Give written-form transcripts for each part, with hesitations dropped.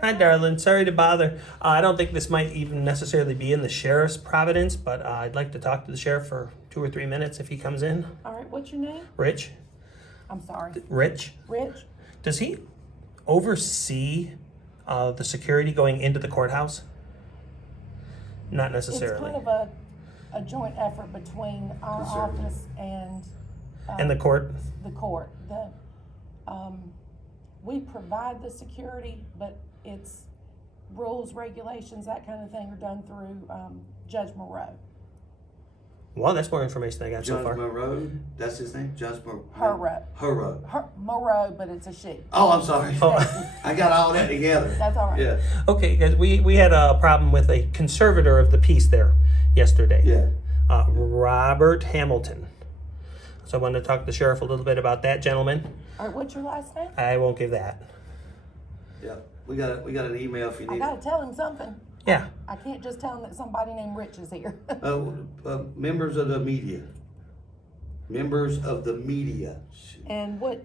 Hi, darling. Sorry to bother. I don't think this might even necessarily be in the sheriff's providence, but I'd like to talk to the sheriff for 2 or 3 minutes if he comes in. All right, what's your name? Rich? I'm sorry. Rich? Rich? Does he oversee the security going into the courthouse? Not necessarily. It's kind of a joint effort between our office and And the court? the court. We provide the security, but it's rules, regulations, that kind of thing are done through Judge Moreau. Well, that's more information I got so Judge far. Moreau, that's his name? Judge Moreau? Moreau, but it's a she. Oh, I'm sorry. Oh. I got all that together. That's all right. Yeah, Okay, guys, we had a problem with a conservator of the peace there yesterday. yeah. Robert Hamilton. So I wanted to talk to the sheriff a little bit about that gentleman. All right, what's your last name? I won't give that. Yeah, we got an email if you I need gotta tell him something. Yeah. I can't just tell him that somebody named Rich is here. it. Members of the media. Members of the media. And what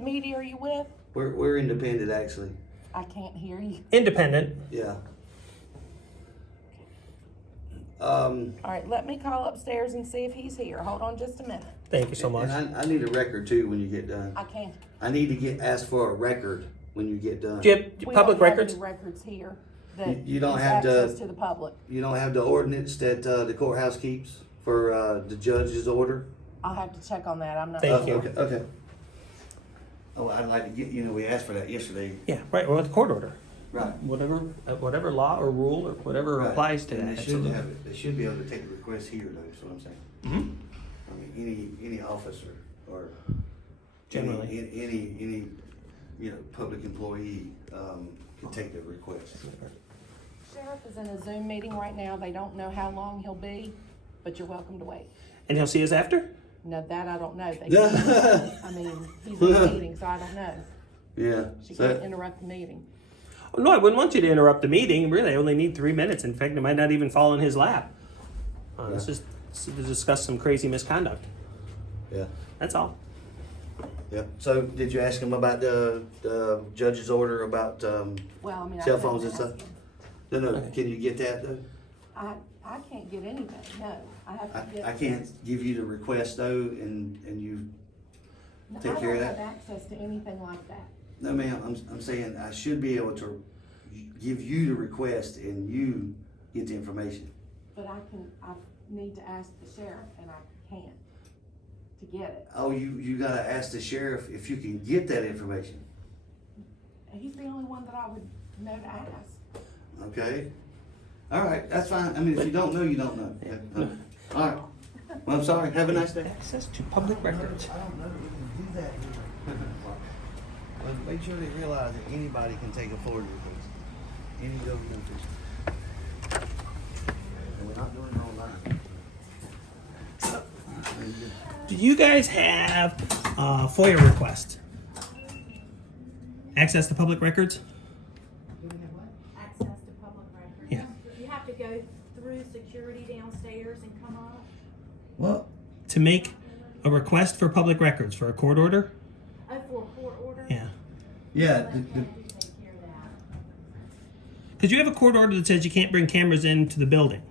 media are you with? We're independent, actually. I can't hear you. Independent. Yeah. All right, let me call upstairs and see if he's here. Hold on just a minute. Thank you so much. And I need a record too when you get done. I can't. I need to ask for a record when you get done. Do you have We public don't have records? any records here that You don't is have access to the public. You don't have the ordinance that the courthouse keeps for the judge's order? I'll have to check on that. I'm not. Thank you. Okay. Oh, I'd like to get, we asked for that yesterday. Yeah, right. Or the court order. Right. Whatever law or rule or whatever Right. applies to And that. they should have it. They should be able to take a request here, though, is what I'm saying. Mm-hmm. I mean, any officer or Generally. any public employee can take the request. Sheriff is in a Zoom meeting right now. They don't know how long he'll be, but you're welcome to wait. And he'll see us after? No, that I don't know. I mean, he's in a meeting, so I don't know. Yeah. She can't interrupt the meeting. Oh, no, I wouldn't want you to interrupt the meeting. Really, I only need 3 minutes. In fact, it might not even fall in his lap. It's just to discuss some crazy misconduct. Yeah. That's all. Yeah. So, did you ask him about the judge's order about Well, I mean, cell I phones couldn't and ask stuff? him. No. Can you get that though? I can't get anything. No, I have to get. I can't give you the request though, and you No, take care of I that? don't have access to anything like that. No, ma'am. I'm saying I should be able to give you the request and you get the information. But I need to ask the sheriff, and I can't to get it. Oh, you gotta ask the sheriff if you can get that information. He's the only one that I would know to ask. Okay. All right, that's fine. I mean, if you don't know, you don't know. All right. Well, I'm sorry. Have a nice day. Access to public records. I don't know if you can do that here. Well, make sure they realize that anybody can take a forward request. Any government official. And we're not doing it online. Do you guys have FOIA request? Access to public records? Access to public records. Yeah. You have to go through security downstairs and come up. Well, To make a request for public records for a court order? Oh, for a court order? Yeah. yeah, Let me take care of that. Because you have a court order that says you can't bring cameras into the building.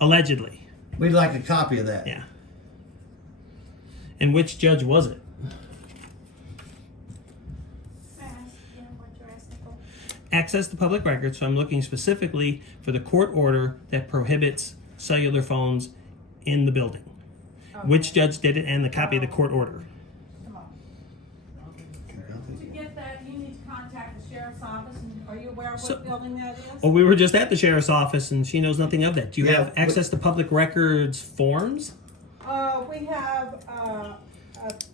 Allegedly. we'd like a copy of that. Yeah. And which judge was it? May I ask again what you're asking for? Access to public records, so I'm looking specifically for the court order that prohibits cellular phones in the building. Which judge did it and the copy of the court order? To get that, you need to contact the sheriff's office, and are you aware of So- what building that is? Well, we were just at the sheriff's office and she knows nothing of that. Do you Yeah, have access to public records forms? We have a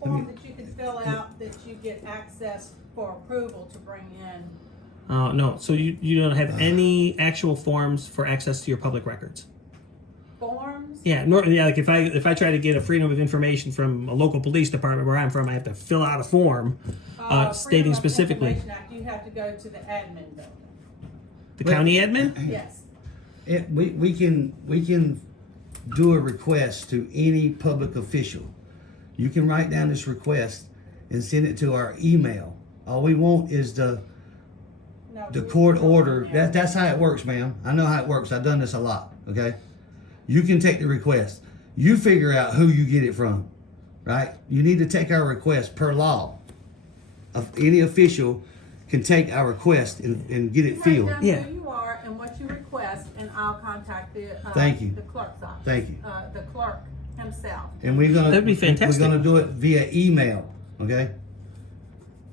form that you can fill out that you get access for approval to bring in. No, so you don't have any actual forms for access to your public records? Forms? Yeah, like if I try to get a freedom of information from a local police department where I'm from, I have to fill out a form stating Freedom of specifically Information Act, you have to go to the admin building. the Wait. county admin. Yes. We can do a request to any public official. You can write down this request and send it to our email. All we want is the No, the we- court order, that's how it works, ma'am. I know how it works. I've done this a lot, okay? You can take the request. You figure out who you get it from, right? You need to take our request per law. Any official can take our request and get it You filled. write down Yeah. who you are and what you request, and I'll contact Thank you. the clerk's office. Thank you. The clerk himself. And we're gonna That'd be fantastic. We're gonna do it via email, okay?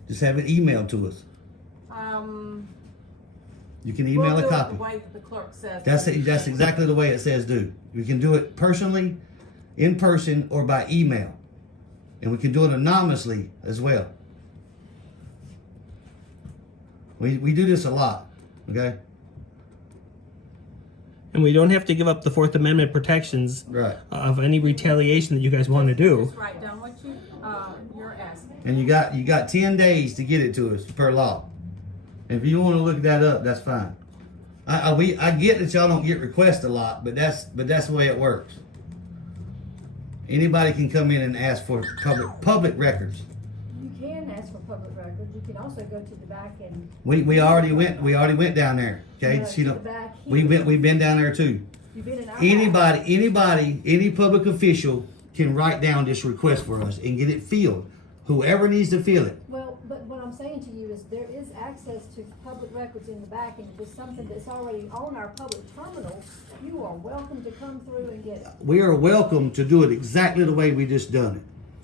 Just have it emailed to us. You can We'll email do a it copy. the way that the clerk says. That's exactly the way it says do. We can do it personally, in person, or by email, and we can do it anonymously as well. We do this a lot, okay? And we don't have to give up the Fourth Amendment protections Right. of any retaliation that you guys want to do. Just write down what you're asking. And you got 10 days to get it to us per law. If you want to look that up, that's fine. I get that y'all don't get requests a lot, but that's the way it works. Anybody can come in and ask for public records. You can ask for public records. You can also go to the back and. We already went down there. Okay, No, she to don't. the back We've here. been down there too. You've been in our back. Anybody, any public official can write down this request for us and get it filled. Whoever needs to fill it. Well, but what I'm saying to you is there is access to public records in the back, and if it's something that's already on our public terminal, you are welcome to come through and get it. We are welcome to do it exactly the way we just done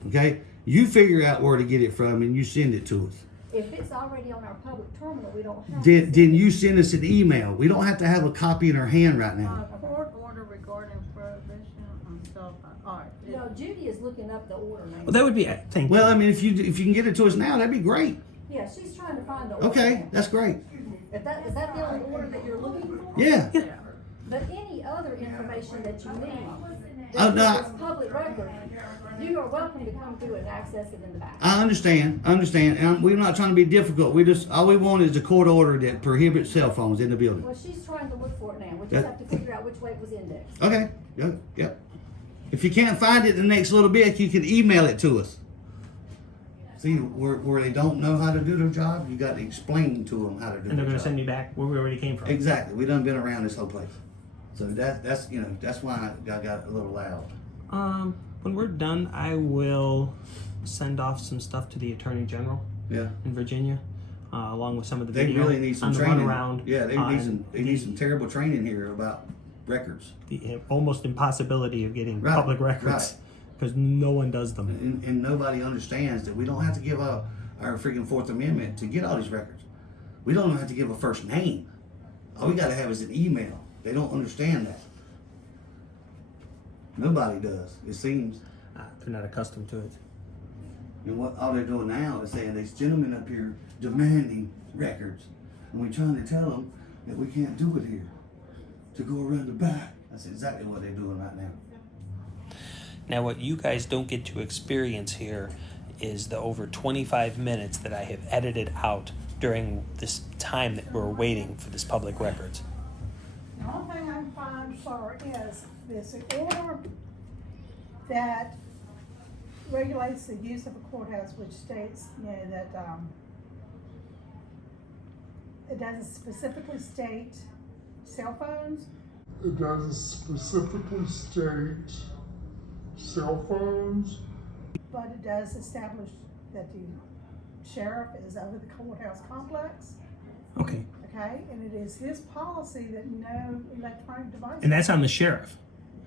it. Okay, you figure out where to get it from and you send it to us. If it's already on our public terminal, we don't have. Then you send us an email. We don't have to have a copy in our hand right now. Court order regarding prohibition on cell phone. All right. No, Judy is looking up the order name. Well, that would be, thank you. Well, I mean, if you can get it to us now, that'd be great. Yeah, she's trying to find the order. Okay, name. that's great. Is that the only order that you're looking for? Yeah. But any other information that you need, Oh, no. that is public record, you are welcome to come through and access it in the back. I understand, and we're not trying to be difficult. All we want is a court order that prohibits cell phones in the building. Well, she's trying to look for it now. We just That- have to figure out which way it was indexed. Okay, yep. If you can't find it the next little bit, you can email it to us. See, where they don't know how to do their job, you got to explain to them how to do And they're their going to job. send you back where we already came from. Exactly. We done been around this whole place. So that's why I got a little loud. When we're done, I will send off some stuff to the Attorney General Yeah. in Virginia, along with some of the They video really need some on the training. runaround. Yeah, they and need some terrible training here about records. the almost impossibility of getting Right, public records right. because no one does them. And nobody understands that we don't have to give up our freaking Fourth Amendment to get all these records. We don't even have to give a first name. All we got to have is an email. They don't understand that. Nobody does, it seems. They're not accustomed to it. And what all they're doing now is saying there's gentlemen up here demanding records. And we're trying to tell them that we can't do it here. To go around the back. That's exactly what they're doing right now. Now, what you guys don't get to experience here is the over 25 minutes that I have edited out during this time that we're waiting for this public records. The only thing I can find, sir, is this order that regulates the use of a courthouse, which states, that, it doesn't specifically state cell phones. It doesn't specifically state cell phones. But it does establish that the sheriff is over the courthouse complex, Okay. okay? And it is his policy that no electronic devices. And that's on the sheriff.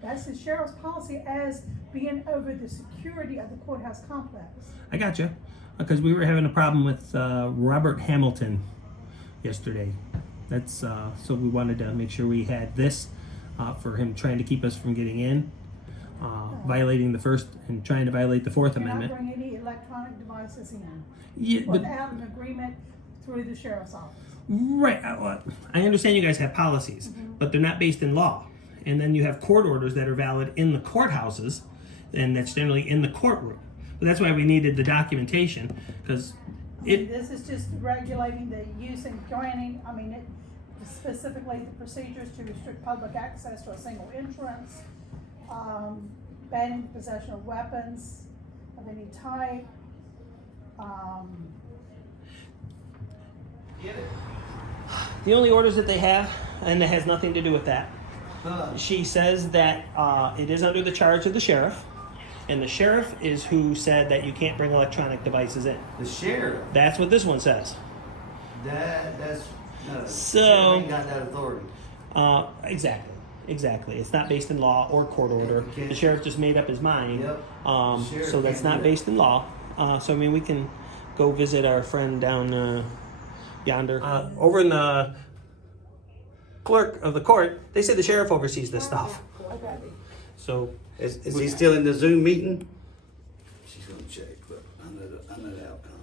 That's the sheriff's policy as being over the security of the courthouse complex. I got you. Because we were having a problem with Robert Hamilton yesterday. That's so we wanted to make sure we had this for him trying to keep us from getting in, violating the First and trying to violate the Fourth Cannot Amendment. bring any electronic devices in Yeah, but without an agreement through the sheriff's office. right. I understand you guys have policies, but they're not based in law. And then you have court orders that are valid in the courthouses, and that's generally in the courtroom. But that's why we needed the documentation, because This is just regulating the use and granting, it specifically the procedures to restrict public access to a single entrance, banning the possession of weapons of any type, The only orders that they have, and it has nothing to do with that, she says that it is under the charge of the sheriff, and the sheriff is who said that you can't bring electronic devices in. The sheriff, That's what this one says. that's, no. So- Sheriff ain't got that authority. Exactly. It's not based in law or court order. Okay. The sheriff just made up his mind. Yep. Sheriff So that's can't not do based in law. So I mean, we can go visit our friend down yonder. Over in the clerk of the court, they say the sheriff oversees this stuff. Okay. So Is he still in the Zoom meeting? She's gonna check, but I know the outcome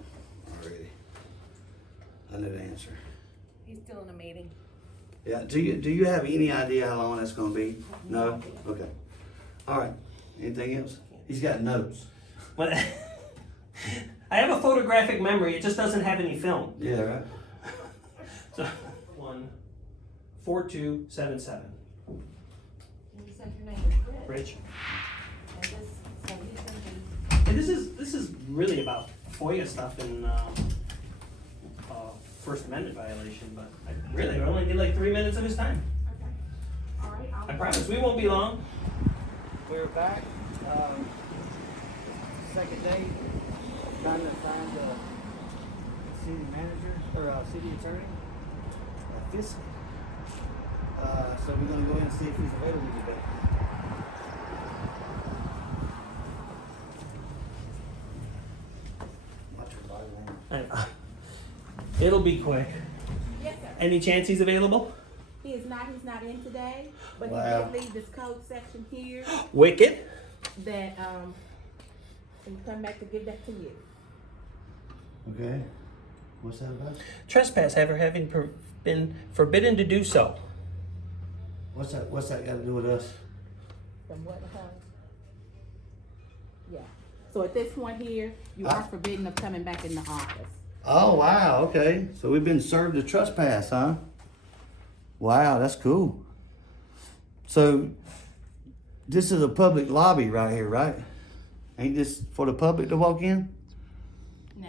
already. I know the answer. He's still in a meeting. Yeah, do you have any idea how long that's gonna be? No? Okay. All right. Anything else? He's got notes. but I have a photographic memory. It just doesn't have any film. Yeah, right? So 14277. You said your name is Rich. Rich. And this, so he's gonna be, And this is really about FOIA stuff and First Amendment violation, but I only did like 3 minutes of his time. okay. All right, I promise we won't be long. We're back, second day, trying to find the city manager, or city attorney, Fisk. So we're gonna go in and see if he's available today. Watch your body language. It'll be quick. yes, sir. Any chance he's available? He's not in today, but Wow. he did leave this code section here Wicked. that, can come back to give that to you. Okay. What's that about? Trespass having been forbidden to do so. What's that got to do with us? From what, yeah. So at this point here, you are forbidden of coming back in the office. Oh, wow, okay. So we've been served a trespass, huh? Wow, that's cool. So this is a public lobby right here, right? Ain't this for the public to walk in? No.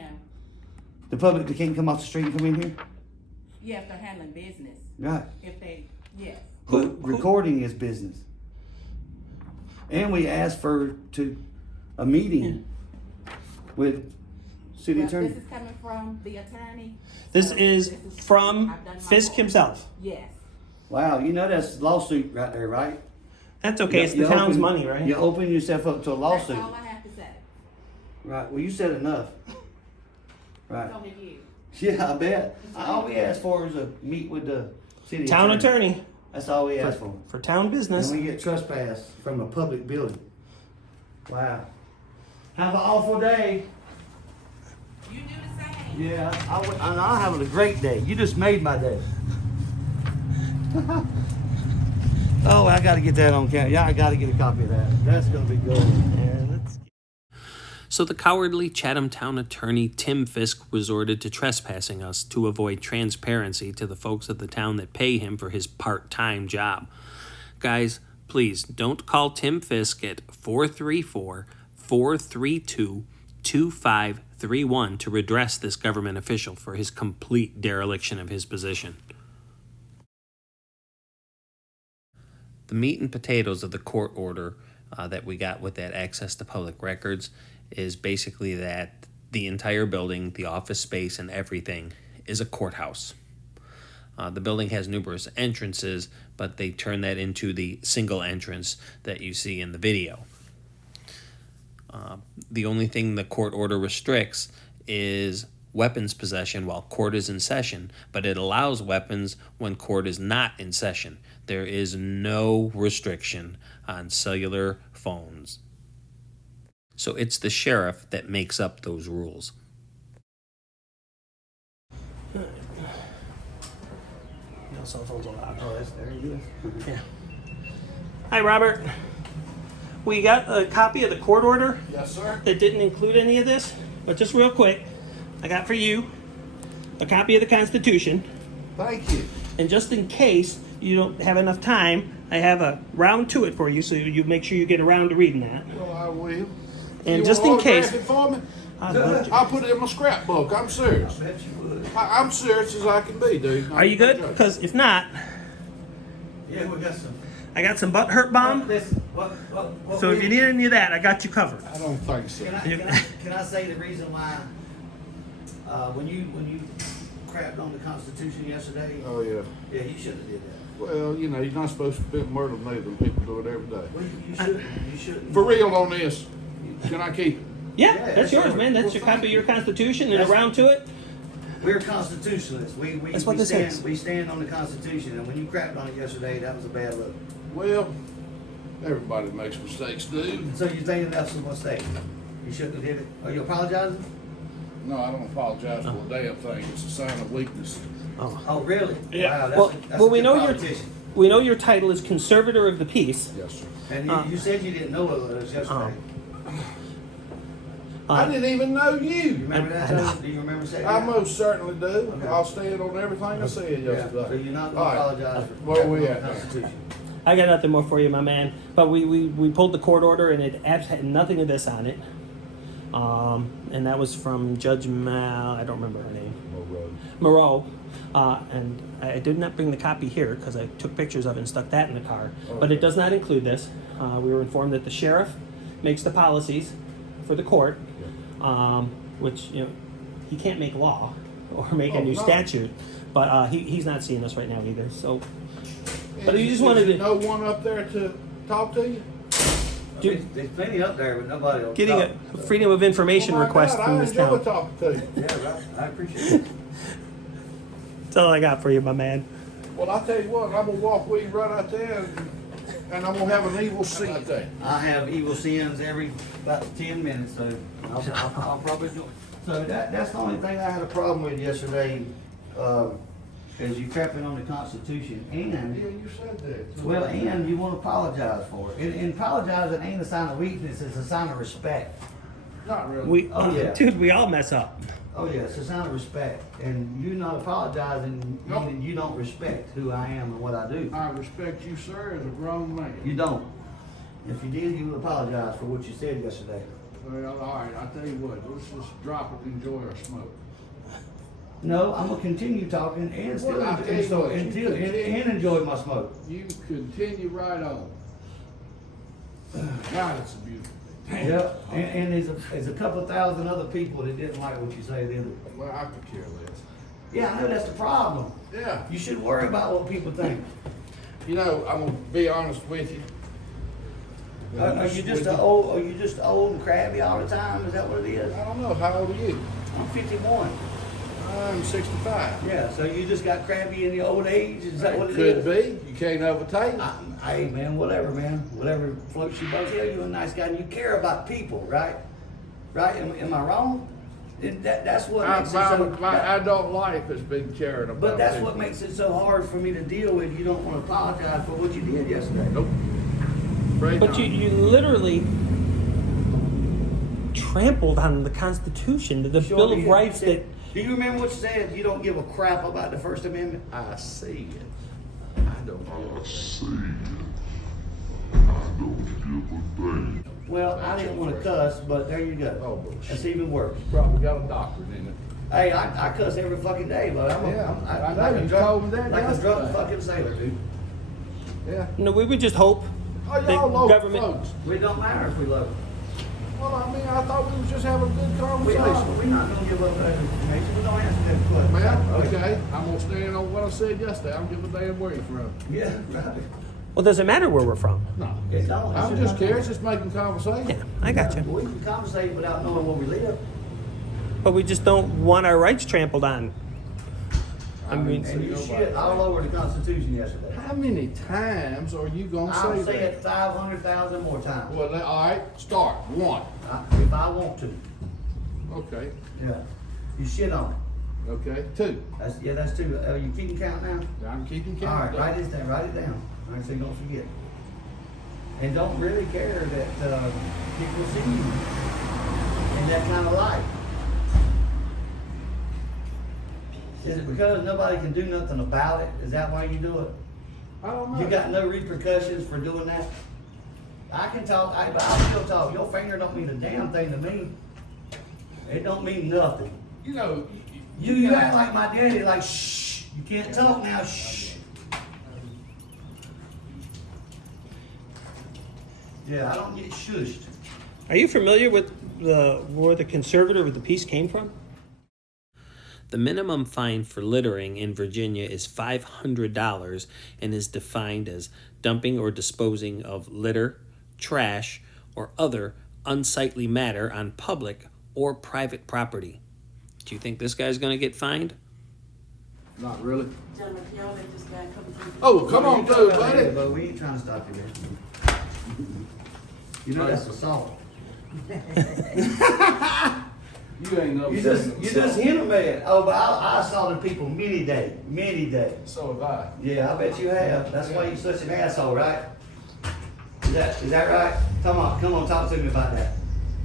The public that can't come off the street and come in here? Yeah, if they're handling business. Right. If they, yes. But recording is business. And we asked for a meeting with city Well, attorney. this is coming from the attorney. This So is from I've done my Fisk part. himself. Yes. Wow, you know that's lawsuit right there, right? That's okay. It's the You town's open- money, right? You open yourself up to a That's lawsuit. all I have to say. Right, well, you said enough. Right. So did you. Yeah, I bet. All we asked for is a meet with the city Town attorney That's all we asked for. for town business. And we get trespassed from a public building. Wow. Have an awful day. You do the same. Yeah, and I'm having a great day. You just made my day. Oh, I got to get that on camera. Yeah, I got to get a copy of that. That's going to be good. So the cowardly Chatham town attorney Tim Fisk resorted to trespassing us to avoid transparency to the folks of the town that pay him for his part-time job. Guys, please don't call Tim Fisk at 434-432-2531 to redress this government official for his complete dereliction of his position. The meat and potatoes of the court order that we got with that access to public records is basically that the entire building, the office space and everything is a courthouse. The building has numerous entrances, but they turn that into the single entrance that you see in the video. The only thing the court order restricts is weapons possession while court is in session, but it allows weapons when court is not in session. There is no restriction on cellular phones. So it's the sheriff that makes up those rules. No cell phones allowed. Oh, that's very good. Yeah. Hi, Robert. We got a copy of the court order. Yes, sir. That didn't include any of this, but just real quick, I got for you a copy of the Constitution. Thank you. And just in case you don't have enough time, I have a round to it for you, so you make sure you get around to reading that. Well, I will. And You just wanna in case, autograph it for me? I'll put it in my scrapbook. I'm serious. Bet you would. I'm serious as I can be, dude. Are you good? Because if not, Yeah, we got some. I got some butt hurt bomb. Listen, what So if you need any of that, I got you covered. I don't think so. Can I say the reason why, when you crapped on the Constitution yesterday, Oh, yeah. yeah, you shouldn't have did that. Well, you know, you're not supposed to commit murder neither. People do it every day. Well, you shouldn't, you shouldn't. For real on this, can I keep it? Yeah, Yeah, that's that's yours, yours. man. That's Well, your thank copy of you. your Constitution and That's- around to it. We're constitutionalists. That's what this stand, is. We stand on the Constitution, and when you crapped on it yesterday, that was a bad look. Well, everybody makes mistakes, dude. So you think that's a mistake? You shouldn't have did it? Are you apologizing? No, I don't apologize for a damn thing. It's a sign of weakness. Oh, really? Yeah. Wow, that's Well, that's well, a we good know your politician. we know your title is Conservator of the Peace. Yes, sir. And you said you didn't know it was yesterday. I didn't even know You you. remember that? I know. Joe? Do you remember saying I that? most certainly do. Okay. I'll stand on everything I said Yeah, yesterday. so you're not All going to right. apologize for Where we crapping on at the now? Constitution. I got nothing more for you, my man. But we pulled the court order and it had nothing of this on it. And that was from Judge Mal. I don't remember her name. Moreau. And I did not bring the copy here because I took pictures of it and stuck that in the car. But it does not include this. We were informed that the sheriff makes the policies for the court, which, you know, he can't make law or make a new no. statute. But he's not seeing us right now either. So, but you Is- just wanted is to no one up there to talk to you? There's plenty up there, but nobody will getting talk. a freedom of information Oh my request God, from I this enjoy town. talking to you. Yeah, right. I appreciate it. That's all I got for you, my man. Well, I'll tell you what, I'm gonna walk with you right out there and I'm gonna have an evil scene there. I have evil sins every about 10 minutes, so I'll probably do it. So that's the only thing I had a problem with yesterday, is you crapping on the Constitution, Yeah, and, you said that. well, and you want to apologize for it. And apologizing ain't a sign of weakness, it's a sign of respect. Not really. We, Oh, yeah. dude, we all mess up. Oh, yeah, it's a sign of respect. And you not apologizing, Nope. meaning you don't respect who I am and what I do. I respect you, sir, as a grown man. You don't. If you did, you would apologize for what you said yesterday. Well, all right, I'll tell you what, let's just drop it and enjoy our smoke. No, I'm gonna continue talking and still Well, I'll tell you what, and enjoy my smoke. You continue right on. God, it's a beautiful day. Yep, and there's a couple of thousand other people that didn't like what you said either. Well, I could care less. Yeah, I know that's the problem. Yeah. You shouldn't worry about what people think. You know, I'm gonna be honest with you. Are you just old and crabby all the time? Is that what it is? I don't know, how old are you? I'm 51. I'm 65. Yeah, so you just got crabby in the old age? Is that what it Could is? be, you can't overtake. Hey man, whatever man, whatever floats your boat. Yeah, you're a nice guy and you care about people, right? Right? Am I wrong? And that's what makes it so. My adult life has been caring about But that's people. what makes it so hard for me to deal with. You don't want to apologize for what you did yesterday. Nope. Afraid But not. you literally trampled on the Constitution, the Sure Bill of did. Rights You said- that. Do you remember what you said? You don't give a crap about the First Amendment. I see it. I don't give a See it. I don't give a damn. Well, I didn't want to cuss, but there you go. Oh, bullshit. That's even worse. Probably got a doctorate in it. Hey, I cuss every fucking day, but I'm Yeah, I know, like a you drunk, told me that like a drunk yesterday. fucking sailor, dude. Yeah. No, we would just hope Oh, that y'all local government. folks. It don't matter if we love it. Well, I mean, I thought we was just having a good conversation. We're not gonna give up that information. We don't answer that question. Man, okay, I'm gonna stand on what I said yesterday. I don't give a damn where you're from. Yeah, right. Well, does it matter where we're from? No. It don't. I'm just curious, just making conversation. Yeah, I got you. We can conversate without knowing where we live. But we just don't want our rights trampled on. I mean, And you shit all over the Constitution yesterday. How many times are you gonna I'll say say that? it 500,000 more times. Well, all right, start, one. If I want to. Okay, Yeah. You shit on it. okay, two. That's two. You keeping count now? I'm keeping All right, count. write this down. Write it down. All right, so you don't forget. And don't really care that people see you in that kind of light. Is it because nobody can do nothing about it? Is that why you do it? I don't know. You got no repercussions for doing that? I can talk, but I'll still talk. Your finger don't mean a damn thing to me. It don't mean nothing. You know, You act like my daddy, like, shh, you can't talk now, shh. Yeah, I don't get shushed. Are you familiar with where the Conservator of the Peace came from? The minimum fine for littering in Virginia is $500 and is defined as dumping or disposing of litter, trash, or other unsightly matter on public or private property. Do you think this guy's going to get fined? not really. Gentlemen, can y'all let this guy come through? Oh, come on through, Hey, buddy. but we ain't trying to stop you, man. You know that's assault. You ain't no. You just hit a man. Oh, but I assaulted people many days. So have I. Yeah, I bet you have. That's why you're such an asshole, right? Is that right? Come on, talk to me about that.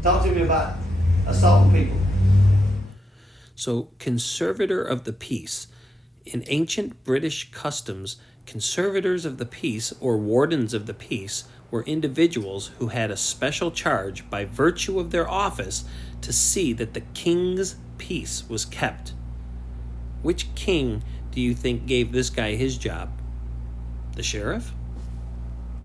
Talk to me about assaulting people. So, Conservator of the Peace. In ancient British customs, Conservators of the Peace, or Wardens of the Peace, were individuals who had a special charge by virtue of their office to see that the king's peace was kept. Which king do you think gave this guy his job? The sheriff?